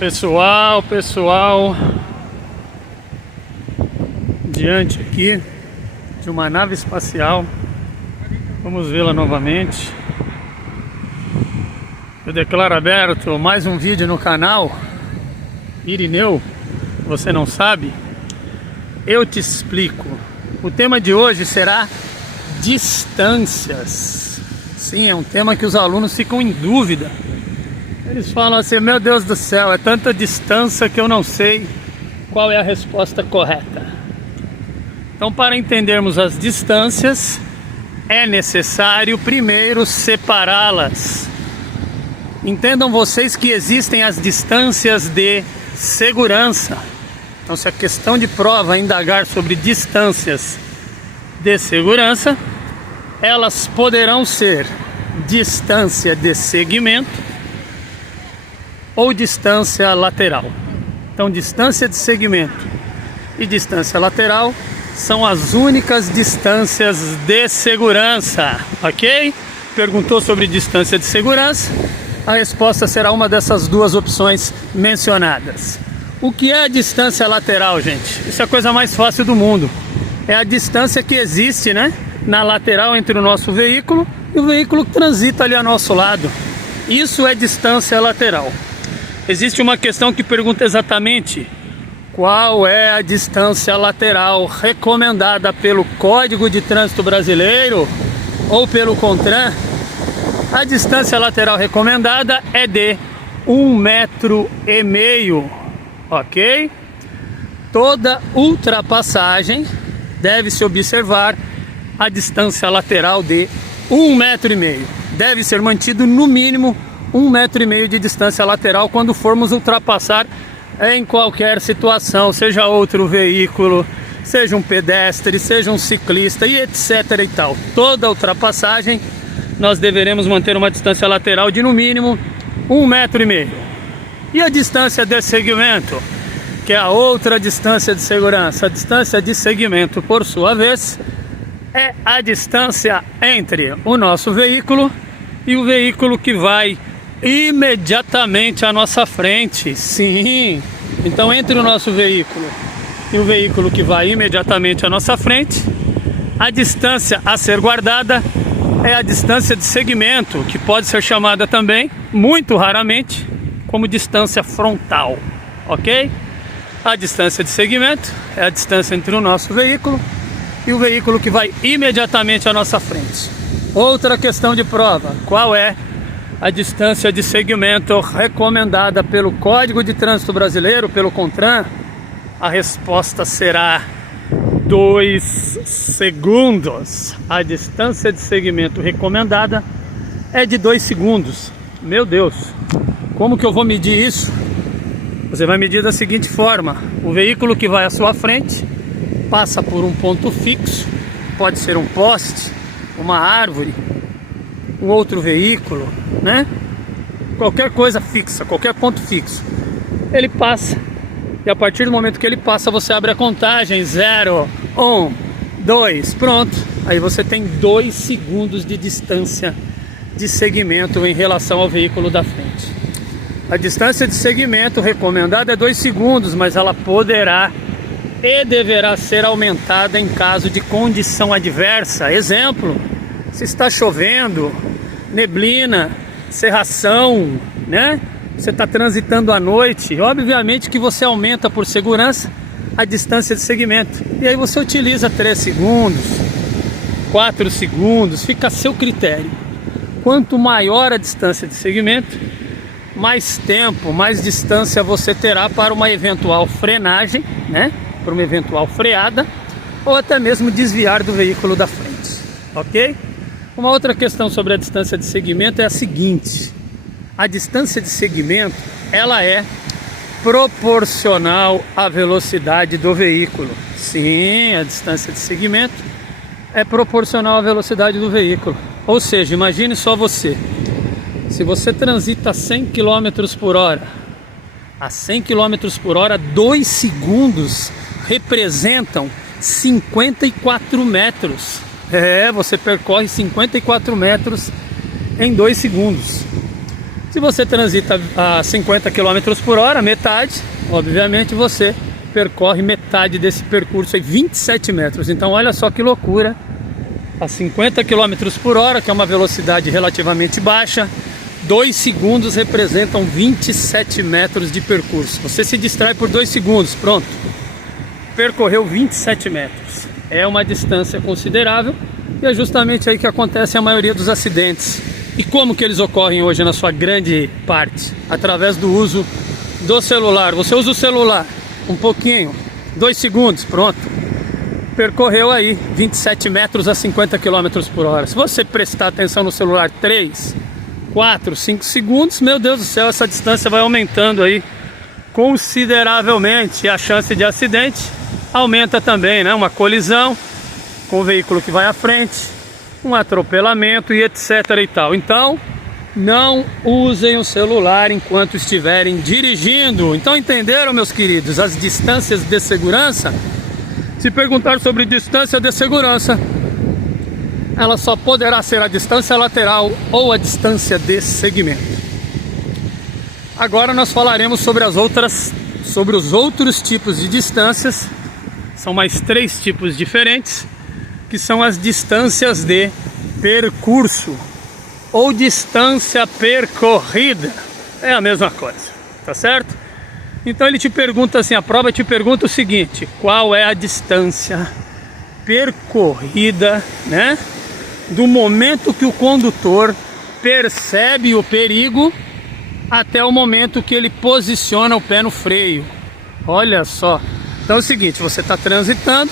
Pessoal, diante aqui de uma nave espacial, vamos vê-la novamente. Eu declaro aberto mais um vídeo no canal Irineu, você não sabe? Eu te explico. O tema de hoje será distâncias. Sim, é um tema que os alunos ficam em dúvida. Eles falam assim: meu Deus do céu, é tanta distância que eu não sei qual é a resposta correta. Então, para entendermos as distâncias, é necessário primeiro separá-las. Entendam vocês que existem as distâncias de segurança. Então, se a questão de prova indagar sobre distâncias de segurança, elas poderão ser distância de segmento ou distância lateral. Então, distância de segmento e distância lateral são as únicas distâncias de segurança, ok? Perguntou sobre distância de segurança, a resposta será uma dessas duas opções mencionadas. O que é a distância lateral, gente? Isso é a coisa mais fácil do mundo. É a distância que existe, né, na lateral entre o nosso veículo e o veículo que transita ali ao nosso lado. Isso é distância lateral. Existe uma questão que pergunta exatamente qual é a distância lateral recomendada pelo Código de Trânsito Brasileiro ou pelo CONTRAN. A distância lateral recomendada é de 1,5 m, ok? Toda ultrapassagem deve-se observar a distância lateral de 1,5 m. Deve ser mantido no mínimo 1,5 m de distância lateral quando formos ultrapassar em qualquer situação, seja outro veículo, seja um pedestre, seja um ciclista e etc e tal. Toda ultrapassagem nós deveremos manter uma distância lateral de no mínimo 1,5 m. E a distância de segmento, que é a outra distância de segurança. A distância de segmento, por sua vez, é a distância entre o nosso veículo e o veículo que vai imediatamente à nossa frente. Sim, então entre o nosso veículo e o veículo que vai imediatamente à nossa frente, a distância a ser guardada é a distância de segmento, que pode ser chamada também, muito raramente, como distância frontal, ok? A distância de segmento é a distância entre o nosso veículo e o veículo que vai imediatamente à nossa frente. Outra questão de prova: qual é a distância de segmento recomendada pelo Código de Trânsito Brasileiro, pelo CONTRAN? A resposta será 2 segundos. A distância de segmento recomendada é de 2 segundos. Meu Deus, como que eu vou medir isso? Você vai medir da seguinte forma: o veículo que vai à sua frente passa por um ponto fixo, pode ser um poste, uma árvore, um outro veículo, né? Qualquer coisa fixa, qualquer ponto fixo. Ele passa, e a partir do momento que ele passa, você abre a contagem: 0, 1, 2, pronto. Aí você tem 2 segundos de distância de segmento em relação ao veículo da frente. A distância de segmento recomendada é 2 segundos, mas ela poderá e deverá ser aumentada em caso de condição adversa. Exemplo: se está chovendo, neblina, cerração, né? Você está transitando à noite, obviamente que você aumenta por segurança a distância de segmento. E aí você utiliza 3 segundos, 4 segundos, fica a seu critério. Quanto maior a distância de segmento, mais tempo, mais distância você terá para uma eventual frenagem, né? Para uma eventual freada, ou até mesmo desviar do veículo da frente, ok? Uma outra questão sobre a distância de segmento é a seguinte: a distância de segmento, ela é proporcional à velocidade do veículo. Sim, a distância de segmento é proporcional à velocidade do veículo. Ou seja, imagine só você: se você transita a 100 km por hora, a 100 km por hora, 2 segundos representam 54 metros. Você percorre 54 metros em 2 segundos. Se você transita a 50 km por hora, metade, obviamente você percorre metade desse percurso aí, 27 metros. Então olha só que loucura, a 50 km por hora, que é uma velocidade relativamente baixa, 2 segundos representam 27 metros de percurso. Você se distrai por 2 segundos, pronto, percorreu 27 metros. É uma distância considerável e é justamente aí que acontece a maioria dos acidentes. E como que eles ocorrem hoje na sua grande parte? Através do uso do celular. Você usa o celular um pouquinho, 2 segundos, pronto, percorreu aí 27 metros a 50 km por hora. Se você prestar atenção no celular 3, 4, 5 segundos, meu Deus do céu, essa distância vai aumentando aí consideravelmente. E a chance de acidente aumenta também, né? Uma colisão com o veículo que vai à frente, um atropelamento e etc e tal. Então, não usem o celular enquanto estiverem dirigindo. Então, entenderam, meus queridos, as distâncias de segurança? Se perguntar sobre distância de segurança, ela só poderá ser a distância lateral ou a distância de segmento. Agora nós falaremos sobre os outros tipos de distâncias. São mais 3 tipos diferentes, que são as distâncias de percurso ou distância percorrida. É a mesma coisa, tá certo? Então ele te pergunta assim, a prova te pergunta o seguinte: qual é a distância percorrida, né, do momento que o condutor percebe o perigo até o momento que ele posiciona o pé no freio? Olha só. Então é o seguinte, você está transitando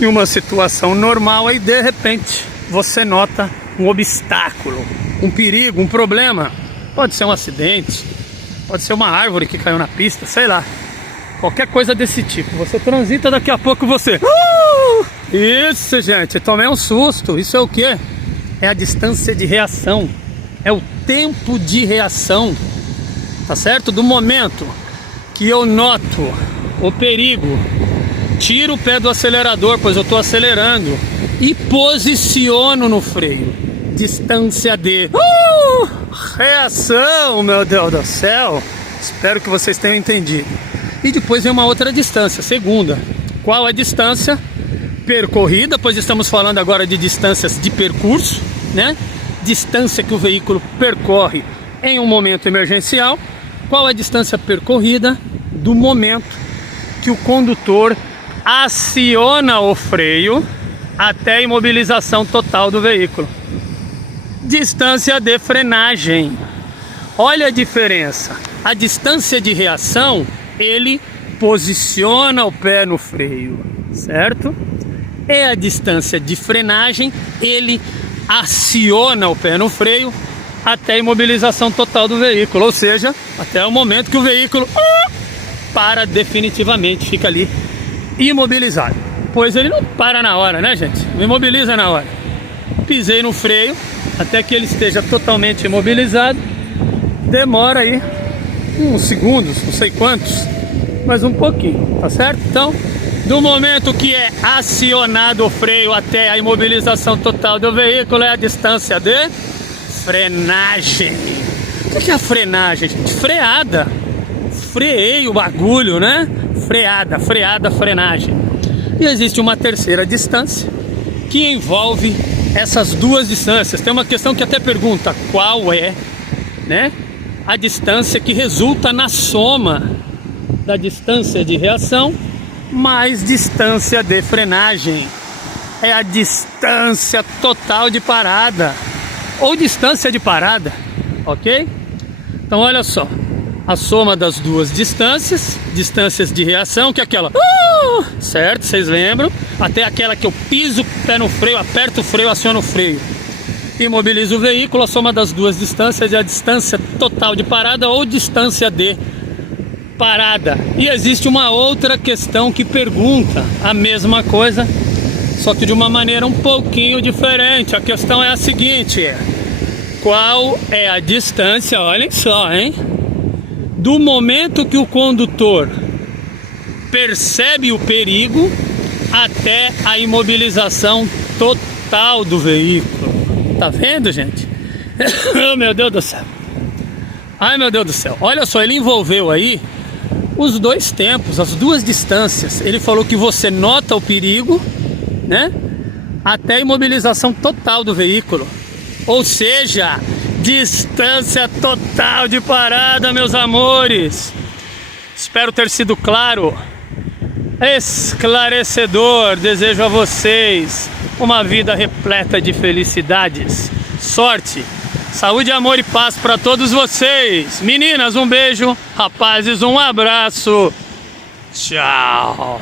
em uma situação normal, aí de repente você nota um obstáculo, um perigo, um problema. Pode ser um acidente, pode ser uma árvore que caiu na pista, sei lá, qualquer coisa desse tipo. Você transita, daqui a pouco você... Isso, gente, tomei um susto. Isso é o quê? É a distância de reação, é o tempo de reação, tá certo? Do momento que eu noto o perigo, tiro o pé do acelerador, pois eu estou acelerando, e posiciono no freio. Distância de reação, meu Deus do céu. Espero que vocês tenham entendido. E depois vem uma outra distância, segunda. Qual a distância percorrida? Pois estamos falando agora de distâncias de percurso, né? Distância que o veículo percorre em um momento emergencial. Qual a distância percorrida do momento que o condutor aciona o freio até a imobilização total do veículo? Distância de frenagem. Olha a diferença. A distância de reação, ele posiciona o pé no freio, certo? E a distância de frenagem, ele aciona o pé no freio até a imobilização total do veículo, ou seja, até o momento que o veículo para definitivamente, fica ali imobilizado. Pois ele não para na hora, né, gente? Não imobiliza na hora. Pisei no freio até que ele esteja totalmente imobilizado. Demora aí uns segundos, não sei quantos, mas um pouquinho, tá certo? Então, do momento que é acionado o freio até a imobilização total do veículo, é a distância de frenagem. O que é a frenagem, gente? Freada. Freei o bagulho, né? Freada, frenagem. E existe uma terceira distância que envolve essas duas distâncias. Tem uma questão que até pergunta qual é, né, a distância que resulta na soma da distância de reação mais distância de frenagem. É a distância total de parada ou distância de parada, ok? Então olha só, a soma das duas distâncias de reação, que é aquela, certo? Vocês lembram? Até aquela que eu piso o pé no freio, aperto o freio, aciono o freio, imobilizo o veículo. A soma das duas distâncias é a distância total de parada ou distância de parada. E existe uma outra questão que pergunta a mesma coisa, só que de uma maneira um pouquinho diferente. A questão é a seguinte: qual é a distância, olhem só, hein, do momento que o condutor percebe o perigo até a imobilização total do veículo? Tá vendo, gente? Oh, meu Deus do céu. Ai, meu Deus do céu. Olha só, ele envolveu aí os dois tempos, as duas distâncias. Ele falou que você nota o perigo, né? Até a imobilização total do veículo. Ou seja, distância total de parada, meus amores. Espero ter sido claro, esclarecedor. Desejo a vocês uma vida repleta de felicidades, sorte, saúde, amor e paz para todos vocês. Meninas, um beijo. Rapazes, um abraço. Tchau.